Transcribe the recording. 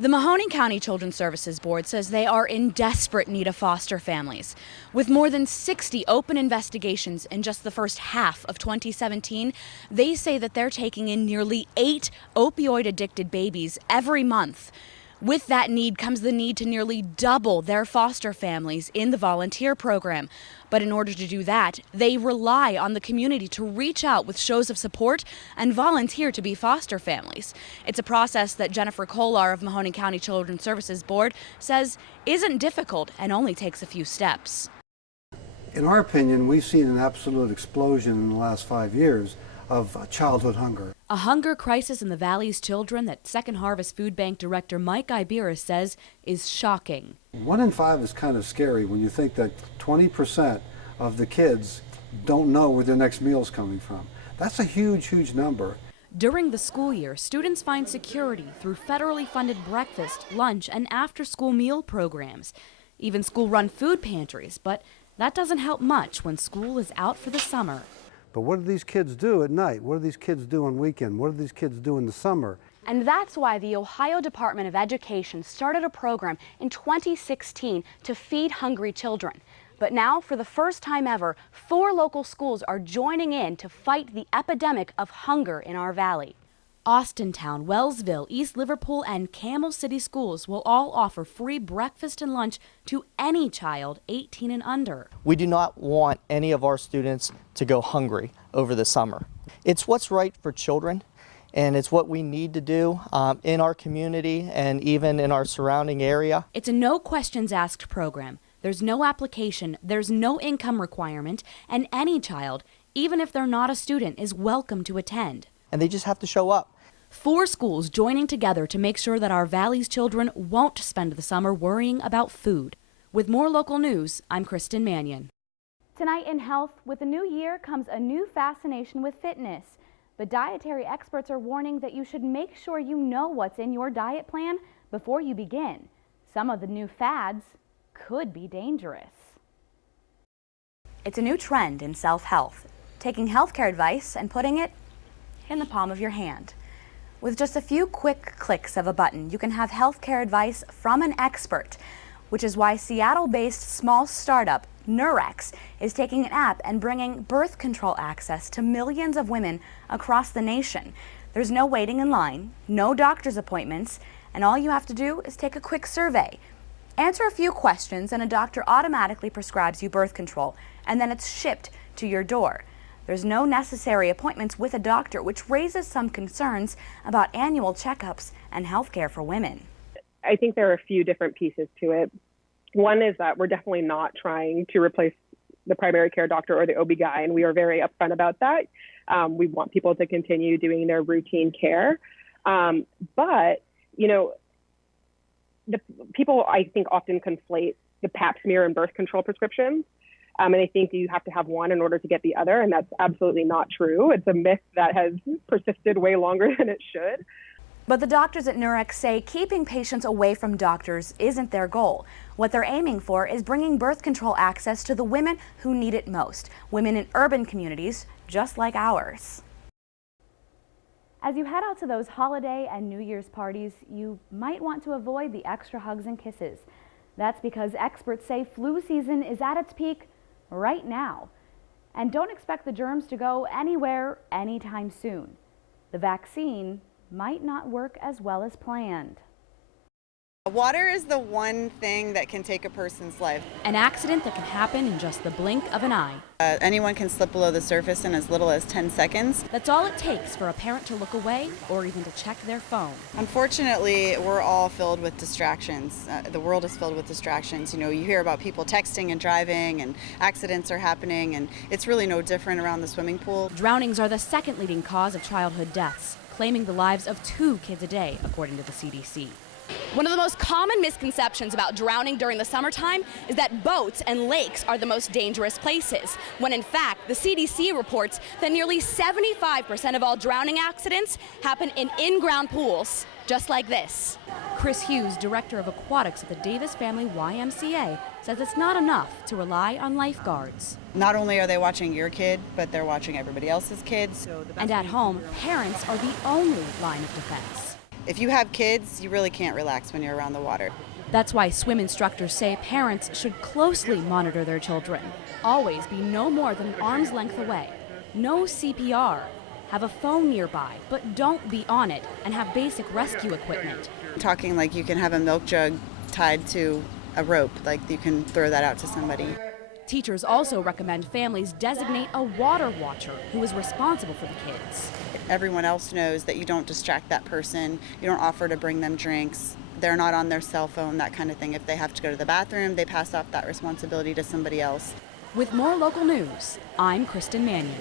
The Mahoning County Children's Services Board says they are in desperate need of foster families. With more than 60 open investigations in just the first half of 2017, they say that they're taking in nearly 8 opioid-addicted babies every month. With that need comes the need to nearly double their foster families in the volunteer program. But in order to do that, they rely on the community to reach out with shows of support and volunteer to be foster families. It's a process that Jennifer Kolar of Mahoning County Children's Services Board says isn't difficult and only takes a few steps. In our opinion, we've seen an absolute explosion in the last 5 years of childhood hunger. A hunger crisis in the Valley's children that Second Harvest Food Bank Director Mike Iberis says is shocking. 1 in 5 is kind of scary when you think that 20% of the kids don't know where their next meal is coming from. That's a huge, huge number. During the school year, students find security through federally funded breakfast, lunch, and after-school meal programs, even school-run food pantries, but that doesn't help much when school is out for the summer. But what do these kids do at night? What do these kids do on weekend? What do these kids do in the summer? And that's why the Ohio Department of Education started a program in 2016 to feed hungry children. But now, for the first time ever, 4 local schools are joining in to fight the epidemic of hunger in our valley. Austintown, Wellsville, East Liverpool, and Camel City schools will all offer free breakfast and lunch to any child 18 and under. We do not want any of our students to go hungry over the summer. It's what's right for children, and it's what we need to do in our community and even in our surrounding area. It's a no questions asked program. There's no application, there's no income requirement, and any child, even if they're not a student, is welcome to attend. And they just have to show up. 4 schools joining together to make sure that our Valley's children won't spend the summer worrying about food. With more local news, I'm Kristen Manion. Tonight in Health, with the new year comes a new fascination with fitness. But dietary experts are warning that you should make sure you know what's in your diet plan before you begin. Some of the new fads could be dangerous. It's a new trend in self-health, taking healthcare advice and putting it in the palm of your hand. With just a few quick clicks of a button, you can have healthcare advice from an expert, which is why Seattle-based small startup Nurex is taking an app and bringing birth control access to millions of women across the nation. There's no waiting in line, no doctor's appointments, and all you have to do is take a quick survey. Answer a few questions and a doctor automatically prescribes you birth control, and then it's shipped to your door. There's no necessary appointments with a doctor, which raises some concerns about annual checkups and health care for women. I think there are a few different pieces to it. One is that we're definitely not trying to replace the primary care doctor or the OB-GYN, and we are very upfront about that. We want people to continue doing their routine care. But, you know, the people, I think, often conflate the pap smear and birth control prescriptions. And I think you have to have one in order to get the other, and that's absolutely not true. It's a myth that has persisted way longer than it should. But the doctors at Nurex say keeping patients away from doctors isn't their goal. What they're aiming for is bringing birth control access to the women who need it most, women in urban communities just like ours. As you head out to those holiday and New Year's parties, you might want to avoid the extra hugs and kisses. That's because experts say flu season is at its peak right now. And don't expect the germs to go anywhere anytime soon. The vaccine might not work as well as planned. Water is the one thing that can take a person's life. An accident that can happen in just the blink of an eye. Anyone can slip below the surface in as little as 10 seconds. That's all it takes for a parent to look away or even to check their phone. Unfortunately, we're all filled with distractions. The world is filled with distractions. You know, you hear about people texting and driving, and accidents are happening, and it's really no different around the swimming pool. Drownings are the second leading cause of childhood deaths, claiming the lives of 2 kids a day, according to the CDC. One of the most common misconceptions about drowning during the summertime is that boats and lakes are the most dangerous places, when in fact the CDC reports that nearly 75% of all drowning accidents happen in in-ground pools, just like this. Chris Hughes, director of aquatics at the Davis Family YMCA, says it's not enough to rely on lifeguards. Not only are they watching your kid, but they're watching everybody else's kids. And at home, parents are the only line of defense. If you have kids, you really can't relax when you're around the water. That's why swim instructors say parents should closely monitor their children. Always be no more than an arm's length away. No CPR. Have a phone nearby, but don't be on it, and have basic rescue equipment. Talking like you can have a milk jug tied to a rope, like you can throw that out to somebody. Teachers also recommend families designate a water watcher who is responsible for the kids. Everyone else knows that you don't distract that person, you don't offer to bring them drinks, they're not on their cell phone, that kind of thing. If they have to go to the bathroom, they pass off that responsibility to somebody else. With more local news, I'm Kristen Manion.